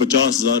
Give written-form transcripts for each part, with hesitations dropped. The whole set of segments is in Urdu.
50,000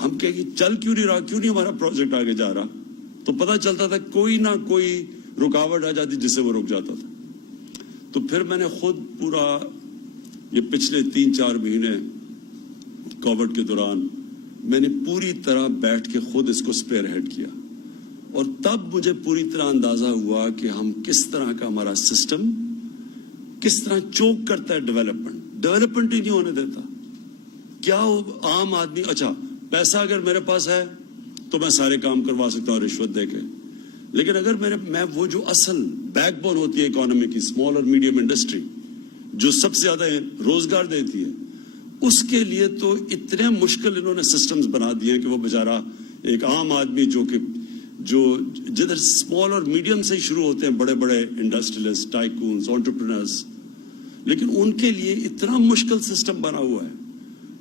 ہم کہیں کہ چل کیوں نہیں رہا, کیوں نہیں ہمارا پروجیکٹ آگے جا رہا, تو پتہ چلتا تھا کوئی نہ کوئی رکاوٹ آ جاتی جس سے وہ رک جاتا تھا. تو پھر میں نے خود پورا یہ پچھلے 3-4 مہینے کووڈ کے دوران میں نے پوری طرح بیٹھ کے خود اس کو اسپیئر ہیڈ کیا, اور تب مجھے پوری طرح اندازہ ہوا کہ ہم کس طرح کا ہمارا سسٹم کس طرح چوک کرتا ہے ڈیولپمنٹ ہی نہیں ہونے دیتا. کیا عام آدمی, اچھا پیسہ اگر میرے پاس ہے تو میں سارے کام کروا سکتا ہوں رشوت دے کے, لیکن اگر میں وہ جو اصل بیک بون ہوتی ہے اکانومی کی, اسمال اور میڈیم انڈسٹری جو سب سے زیادہ روزگار دیتی ہے, اس کے لیے تو اتنے مشکل انہوں نے سسٹمز بنا دیے ہیں کہ وہ بیچارہ ایک عام آدمی جو جدھر اسمال اور میڈیم سے ہی شروع ہوتے ہیں بڑے بڑے انڈسٹریلسٹ, ٹائکونز, انٹرپرینرز, لیکن ان کے لیے اتنا مشکل سسٹم بنا ہوا ہے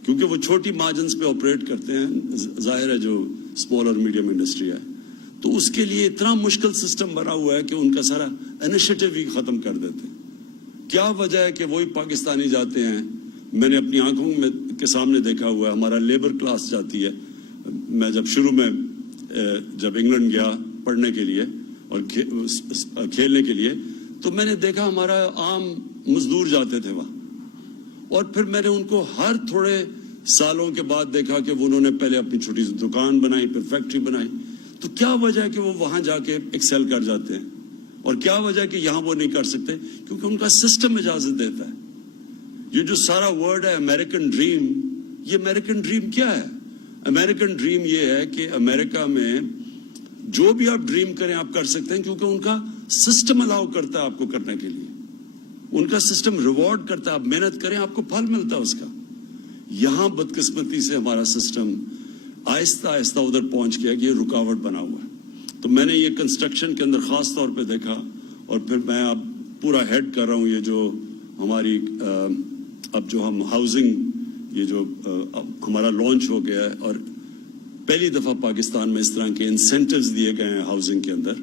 کیونکہ وہ چھوٹی مارجنز پہ آپریٹ کرتے ہیں, ظاہر ہے جو اسمال اور میڈیم انڈسٹری ہے, تو اس کے لیے اتنا مشکل سسٹم بنا ہوا ہے کہ ان کا سارا انیشیٹو ہی ختم کر دیتے ہیں. کیا وجہ ہے کہ وہی پاکستانی جاتے ہیں, میں نے اپنی آنکھوں کے سامنے دیکھا ہوا ہے, ہمارا لیبر کلاس جاتی ہے. میں جب شروع میں جب انگلینڈ گیا پڑھنے کے لیے اور کھیلنے کے لیے, تو میں نے دیکھا ہمارا عام مزدور جاتے تھے وہاں, اور پھر میں نے ان کو ہر تھوڑے سالوں کے بعد دیکھا کہ انہوں نے پہلے اپنی چھوٹی سی دکان بنائی, پھر فیکٹری بنائی. تو کیا وجہ ہے کہ وہ وہاں جا کے ایکسل کر جاتے ہیں, اور کیا وجہ ہے کہ یہاں وہ نہیں کر سکتے؟ کیونکہ ان کا سسٹم اجازت دیتا ہے. یہ جو سارا ورڈ ہے امریکن ڈریم, یہ امریکن ڈریم کیا ہے؟ امریکن ڈریم یہ ہے کہ امریکہ میں جو بھی آپ ڈریم کریں آپ کر سکتے ہیں, کیونکہ ان کا سسٹم الاؤ کرتا ہے آپ کو کرنے کے لیے, ان کا سسٹم ریوارڈ کرتا ہے, آپ محنت کریں آپ کو پھل ملتا ہے اس کا. یہاں بدقسمتی سے ہمارا سسٹم آہستہ آہستہ ادھر پہنچ گیا کہ یہ رکاوٹ بنا ہوا ہے. تو میں نے یہ کنسٹرکشن کے اندر خاص طور پہ دیکھا, اور پھر میں اب پورا ہیڈ کر رہا ہوں یہ جو ہماری اب جو ہم ہاؤسنگ, یہ جو ہمارا لانچ ہو گیا ہے, اور پہلی دفعہ پاکستان میں اس طرح کے انسینٹیوز دیے گئے ہیں ہاؤسنگ کے اندر,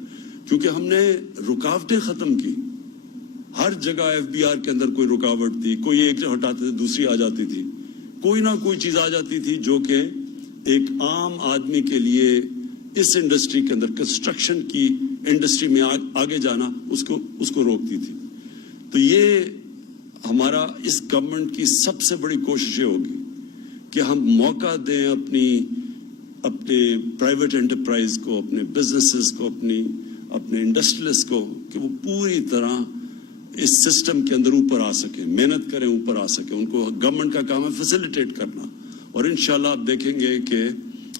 کیونکہ ہم نے رکاوٹیں ختم کی. ہر جگہ FBR کے اندر کوئی رکاوٹ تھی, کوئی ایک ہٹاتے تھے دوسری آ جاتی تھی, کوئی نہ کوئی چیز آ جاتی تھی جو کہ ایک عام آدمی کے لیے اس انڈسٹری کے اندر, کنسٹرکشن کی انڈسٹری میں آگے جانا اس کو روکتی تھی. تو یہ ہمارا اس گورنمنٹ کی سب سے بڑی کوششیں ہوگی کہ ہم موقع دیں اپنے پرائیویٹ انٹرپرائز کو, اپنے بزنسز کو, اپنے انڈسٹریلسٹ کو, کہ وہ پوری طرح اس سسٹم کے اندر اوپر آ سکیں, محنت کریں, اوپر آ سکیں. ان کو گورنمنٹ کا کام ہے فیسیلیٹیٹ کرنا, اور انشاءاللہ آپ دیکھیں گے کہ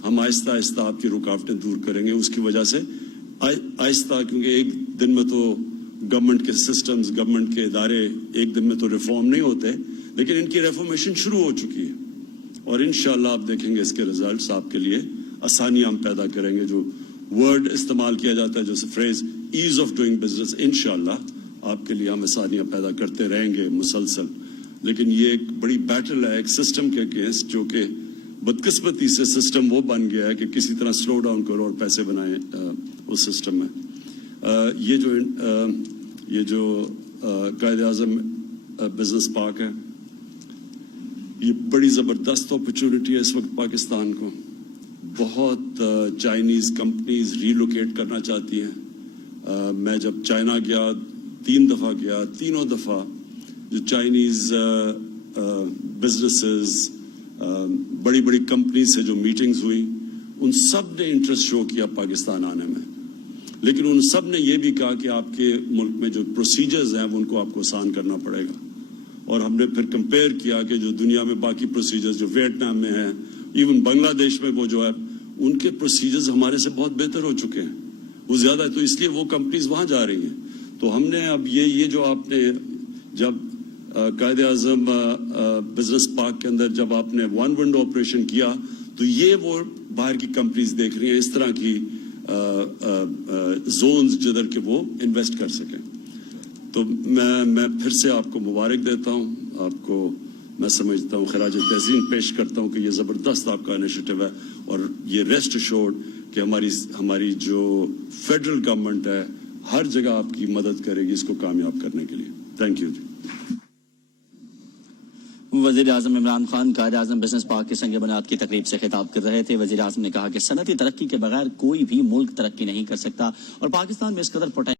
ہم آہستہ آہستہ آپ کی رکاوٹیں دور کریں گے. اس کی وجہ سے آہستہ, کیونکہ ایک دن میں تو گورنمنٹ کے سسٹمز, گورنمنٹ کے ادارے ایک دن میں تو ریفارم نہیں ہوتے, لیکن ان کی ریفارمیشن شروع ہو چکی ہے, اور انشاءاللہ آپ دیکھیں گے اس کے ریزلٹس. آپ کے لیے آسانیاں ہم پیدا کریں گے. جو ورڈ استعمال کیا جاتا ہے, جو phrase ease of doing business, انشاءاللہ آپ کے لیے ہم آسانیاں پیدا کرتے رہیں گے مسلسل. لیکن یہ ایک بڑی بیٹل ہے ایک سسٹم کے اگینسٹ, جو کہ بدقسمتی سے سسٹم وہ بن گیا ہے کہ کسی طرح سلو ڈاؤن کرو اور پیسے بنائیں اس سسٹم میں. یہ جو قائد اعظم بزنس پارک ہے, یہ بڑی زبردست اپرچونٹی ہے اس وقت پاکستان کو. بہت چائنیز کمپنیز ریلوکیٹ کرنا چاہتی ہیں. میں جب چائنا گیا 3 دفعہ گیا, تینوں دفعہ جو چائنیز بزنسز, بڑی بڑی کمپنیز سے جو میٹنگز ہوئی, ان سب نے انٹرسٹ شو کیا پاکستان آنے میں. لیکن ان سب نے یہ بھی کہا کہ آپ کے ملک میں جو پروسیجرز ہیں ان کو آپ کو آسان کرنا پڑے گا. اور ہم نے پھر کمپیئر کیا کہ جو دنیا میں باقی پروسیجرز جو ویتنام میں ہیں, ایون بنگلہ دیش میں, وہ جو ہے ان کے پروسیجرز ہمارے سے بہت بہتر ہو چکے ہیں, وہ زیادہ ہے, تو اس لیے وہ کمپنیز وہاں جا رہی ہیں. تو ہم نے اب یہ جو آپ نے جب قائد اعظم بزنس پارک کے اندر جب آپ نے ون ونڈو آپریشن کیا, تو یہ وہ باہر کی کمپنیز دیکھ رہی ہیں اس طرح کی زونز جدھر کہ وہ انویسٹ کر سکیں. تو میں پھر سے آپ کو مبارک دیتا ہوں, آپ کو میں سمجھتا ہوں خراج تحسین پیش کرتا ہوں کہ یہ زبردست آپ کا انیشیٹو ہے, اور یہ ریسٹ ایشورڈ کہ ہماری جو فیڈرل گورنمنٹ ہے ہر جگہ آپ کی مدد کرے گی اس کو کامیاب کرنے کے لیے. Thank you. وزیر اعظم عمران خان قائد اعظم بزنس پارک کے سنگ بنیاد کی تقریب سے خطاب کر رہے تھے۔ وزیر اعظم نے کہا کہ صنعتی ترقی کے بغیر کوئی بھی ملک ترقی نہیں کر سکتا اور پاکستان میں اس قدر